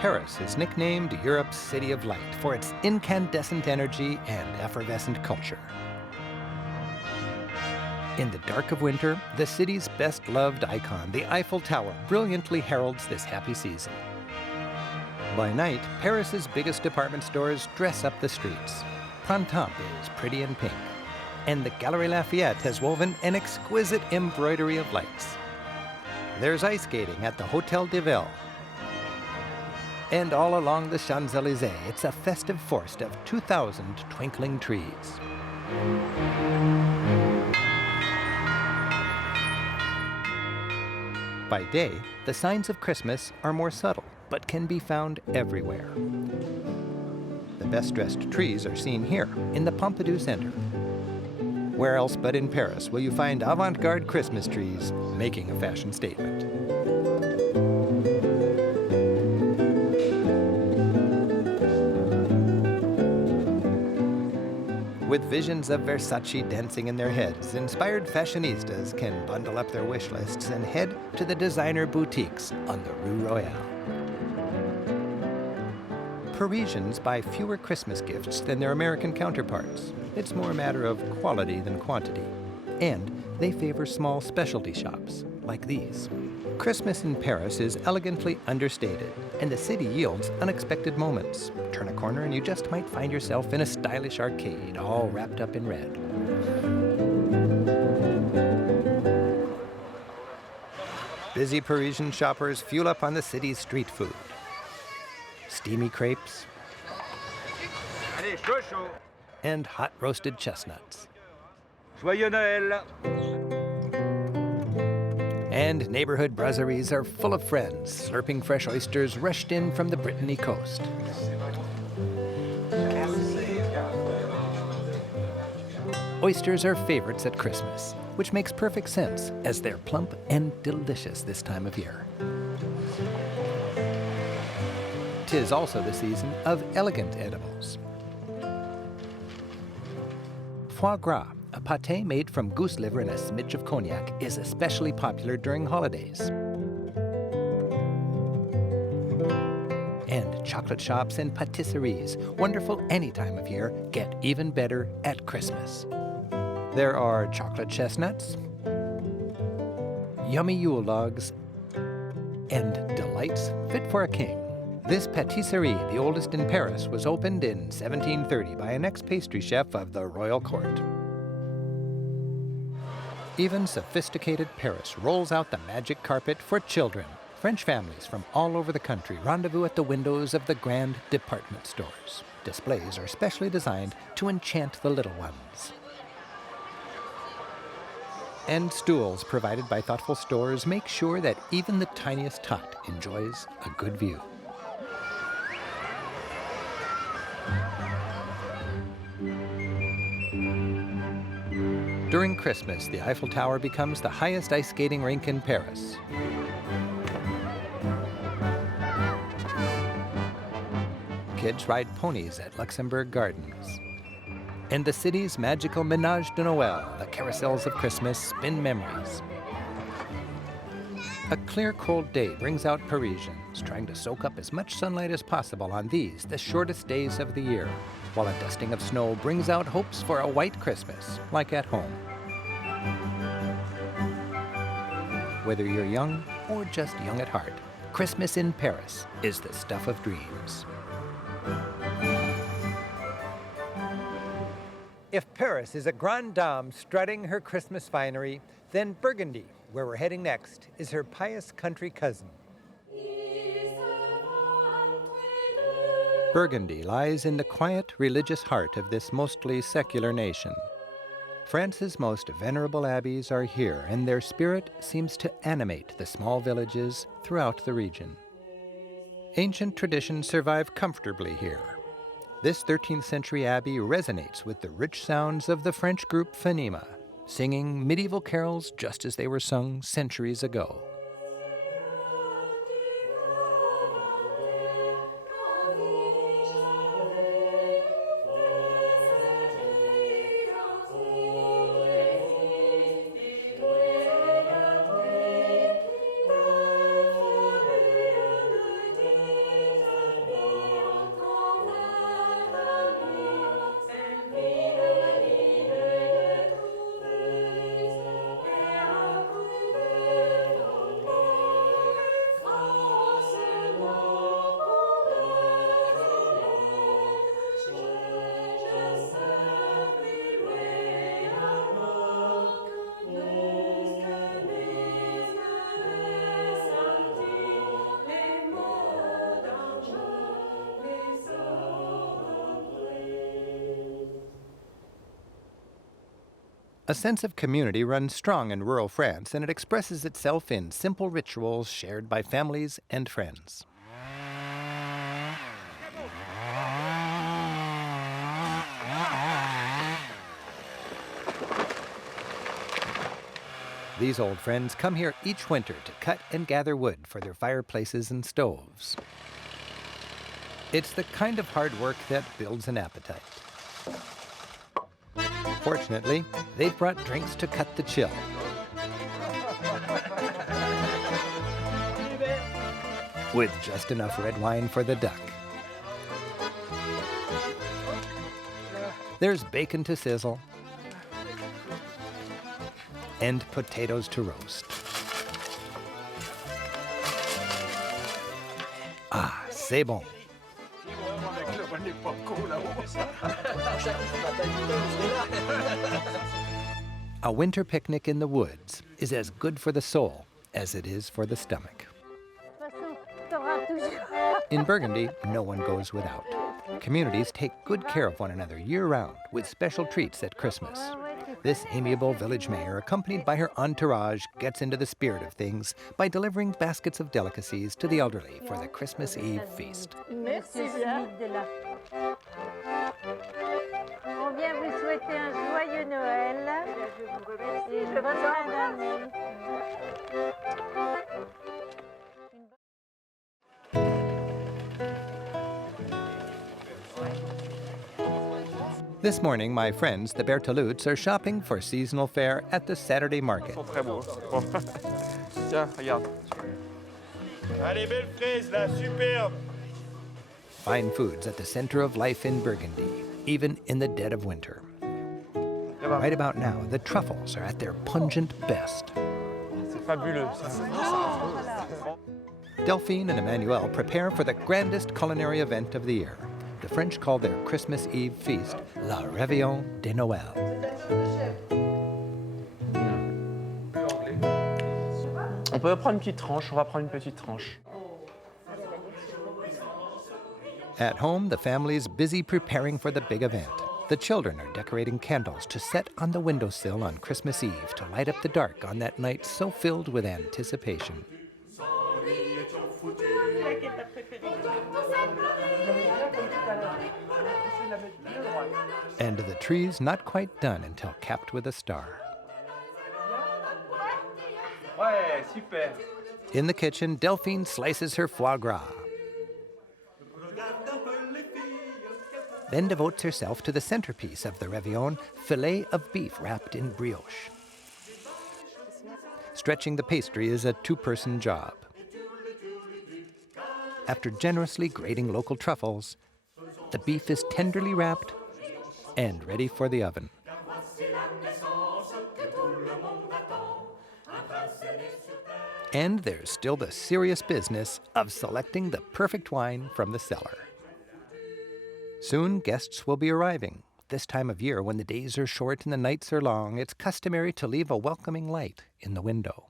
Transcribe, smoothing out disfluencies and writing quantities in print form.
Paris is nicknamed Europe's City of Light for its incandescent energy and effervescent culture. In the dark of winter, the city's best-loved icon, the Eiffel Tower, brilliantly heralds this happy season. By night, Paris's biggest department stores dress up the streets. Printemps is pretty in pink, and the Galerie Lafayette has woven an exquisite embroidery of lights. There's ice skating at the Hôtel de Ville. And all along the Champs-Élysées, it's a festive forest of 2,000 twinkling trees. By day, the signs of Christmas are more subtle, but can be found everywhere. The best-dressed trees are seen here, in the Pompidou Center. Where else but in Paris will you find avant-garde Christmas trees making a fashion statement? With visions of Versace dancing in their heads, inspired fashionistas can bundle up their wish lists and head to the designer boutiques on the Rue Royale. Parisians buy fewer Christmas gifts than their American counterparts. It's more a matter of quality than quantity. And they favor small specialty shops, like these. Christmas in Paris is elegantly understated, and the city yields unexpected moments. Turn a corner and you just might find yourself in a stylish arcade, all wrapped up in red. Busy Parisian shoppers fuel up on the city's street food. Steamy crepes, and hot roasted chestnuts. Joyeux Noël! And neighborhood brasseries are full of friends, slurping fresh oysters rushed in from the Brittany coast. Oysters are favorites at Christmas, which makes perfect sense as they're plump and delicious this time of year. 'Tis also the season of elegant edibles. Foie gras, a pâté made from goose liver and a smidge of cognac, is especially popular during holidays. And chocolate shops and patisseries, wonderful any time of year, get even better at Christmas. There are chocolate chestnuts, yummy Yule logs, and delights fit for a king. This pâtisserie, the oldest in Paris, was opened in 1730 by an ex-pastry chef of the royal court. Even sophisticated Paris rolls out the magic carpet for children. French families from all over the country rendezvous at the windows of the grand department stores. Displays are specially designed to enchant the little ones. And stools provided by thoughtful stores make sure that even the tiniest tot enjoys a good view. During Christmas, the Eiffel Tower becomes the highest ice skating rink in Paris. Kids ride ponies at Luxembourg Gardens. And the city's magical Ménage de Noël, the carousels of Christmas, spin memories. A clear, cold day brings out Parisians, trying to soak up as much sunlight as possible on these, the shortest days of the year, while a dusting of snow brings out hopes for a white Christmas, like at home. Whether you're young or just young at heart, Christmas in Paris is the stuff of dreams. If Paris is a grande dame strutting her Christmas finery, then Burgundy, where we're heading next, is her pious country cousin. Burgundy lies in the quiet, religious heart of this mostly secular nation. France's most venerable abbeys are here, and their spirit seems to animate the small villages throughout the region. Ancient traditions survive comfortably here. This 13th century abbey resonates with the rich sounds of the French group Fanima, singing medieval carols just as they were sung centuries ago. A sense of community runs strong in rural France, and it expresses itself in simple rituals shared by families and friends. These old friends come here each winter to cut and gather wood for their fireplaces and stoves. It's the kind of hard work that builds an appetite. Fortunately, they've brought drinks to cut the chill. With just enough red wine for the duck. There's bacon to sizzle and potatoes to roast. Ah, c'est bon. A winter picnic in the woods is as good for the soul as it is for the stomach. In Burgundy, no one goes without. Communities take good care of one another year-round with special treats at Christmas. This amiable village mayor, accompanied by her entourage, gets into the spirit of things by delivering baskets of delicacies to the elderly for the Christmas Eve feast. Merci bien. On vient vous souhaiter un joyeux Noël. Je vous remercie. Bonne fin d'année. This morning, my friends, the Bertolutes, are shopping for seasonal fare at the Saturday market. Très beau. Tiens, regarde. Allez, belle fraise là, superbe. Fine foods at the center of life in Burgundy, even in the dead of winter. Right about now, the truffles are at their pungent best. C'est fabuleux. Delphine and Emmanuel prepare for the grandest culinary event of the year. The French call their Christmas Eve feast La Réveillon de Noël. On peut prendre une petite tranche, on va prendre une petite tranche. At home, the family's busy preparing for the big event. The children are decorating candles to set on the windowsill on Christmas Eve to light up the dark on that night so filled with anticipation. And the tree's not quite done until capped with a star. Ouais, super. In the kitchen, Delphine slices her foie gras, then devotes herself to the centerpiece of the Réveillon, filet of beef wrapped in brioche. Stretching the pastry is a two-person job. After generously grating local truffles, the beef is tenderly wrapped and ready for the oven. And there's still the serious business of selecting the perfect wine from the cellar. Soon, guests will be arriving. This time of year, when the days are short and the nights are long, it's customary to leave a welcoming light in the window.